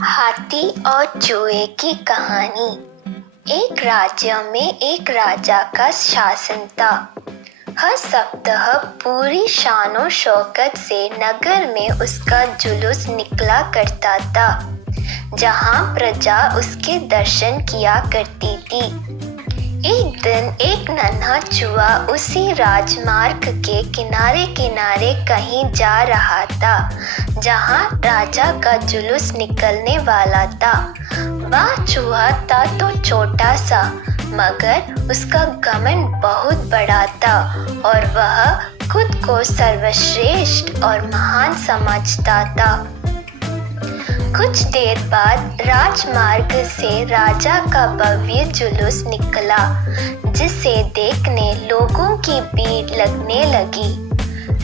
हाथी और चूहे की कहानी। एक राज्य में एक राजा का शासन था। हर सप्ताह पूरी शानो शौकत से नगर में उसका जुलूस निकला करता था, जहां प्रजा उसके दर्शन किया करती थी। एक दिन एक नन्हा चूहा उसी राजमार्ग के किनारे किनारे कहीं जा रहा था, जहां राजा का जुलूस निकलने वाला था। वह चूहा था तो छोटा सा, मगर उसका घमंड बहुत बड़ा था और वह खुद को सर्वश्रेष्ठ और महान समझता था। कुछ देर बाद राजमार्ग से राजा का भव्य जुलूस निकला, जिसे देखने लोगों की भीड़ लगने लगी।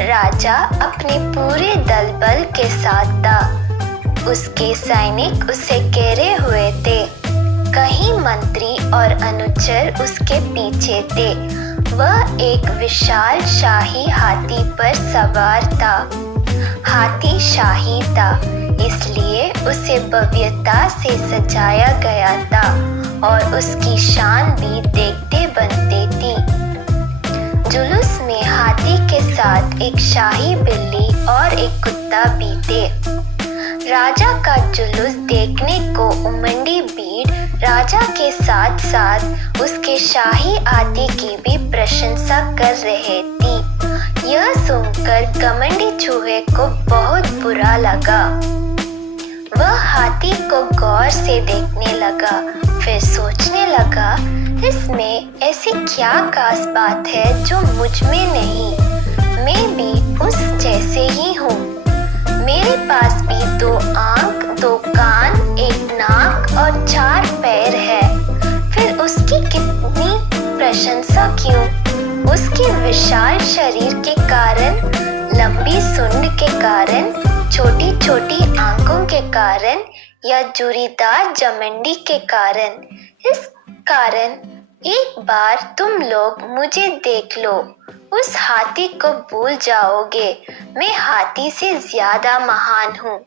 राजा अपने पूरे दल बल के साथ था। उसके सैनिक उसे घेरे हुए थे। कई मंत्री और अनुचर उसके पीछे थे। वह एक विशाल शाही हाथी पर सवार था। हाथी शाही था, इसलिए उसे भव्यता से सजाया गया था और उसकी शान भी देखते बनते थी। जुलूस में हाथी के साथ एक शाही बिल्ली और एक कुत्ता भी थे। राजा का जुलूस देखने को उमड़ी भीड़ राजा के साथ साथ उसके शाही हाथी की भी प्रशंसा कर रहे थी। यह सुनकर घमंडी चूहे को बहुत बुरा लगा। वह हाथी को गौर से देखने लगा, फिर सोचने लगा, इसमें ऐसी क्या खास बात है जो मुझ में नहीं। मैं भी उस जैसे ही हूँ। मेरे पास भी 2 आँख, 2 कान, 1 नाक और 4 पैर है। फिर उसकी कितनी प्रशंसा क्यों? उसके विशाल शरीर के कारण, लंबी सूंड के कारण, छोटी छोटी आंखों के कारण या जुरीदार जमंडी के कारण? इस कारण एक बार तुम लोग मुझे देख लो, उस हाथी को भूल जाओगे। मैं हाथी से ज्यादा महान हूँ।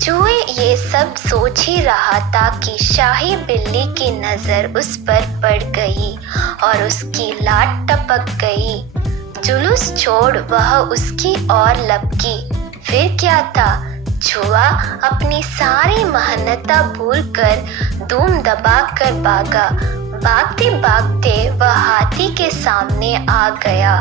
चूहे ये सब सोच ही रहा था कि शाही बिल्ली की नजर उस पर पड़ गई और उसकी लात टपक गई। जुलूस छोड़ वह उसकी ओर लपकी। फिर क्या था? चूहा अपनी सारी मेहनत भूलकर धूम दबाकर भागा। भागते भागते वह हाथी के सामने आ गया।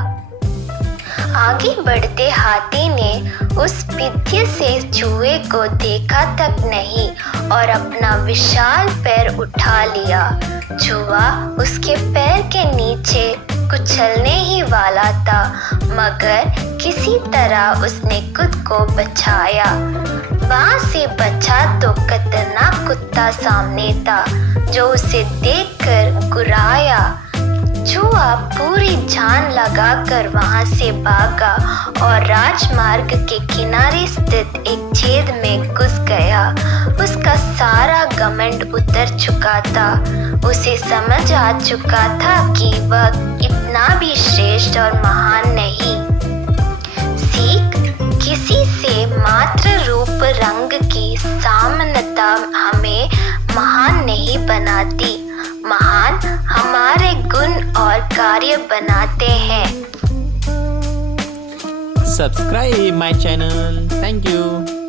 आगे बढ़ते हाथी ने उस पिद्य से चूहे को देखा तक नहीं और अपना विशाल पैर उठा लिया। चूहा उसके पैर के नीचे कुचलने ही वाला था, मगर किसी तरह उसने खुद को बचाया। वहां से बचा तो खतरनाक कुत्ता सामने था, जो उसे देखकर गुर्राया। चूहा पूरी जान लगाकर वहां से भागा और राजमार्ग के किनारे स्थित एक छेद में घुस गया। उसका सारा घमंड उतर चुका था। उसे समझ आ चुका था कि वह इतना भी श्रेष्ठ और महान नहीं। सीख: किसी से मात्र रूप रंग की समानता हमें महान नहीं बनाती। महान हमारे गुण और कार्य बनाते हैं। Subscribe my channel. Thank you.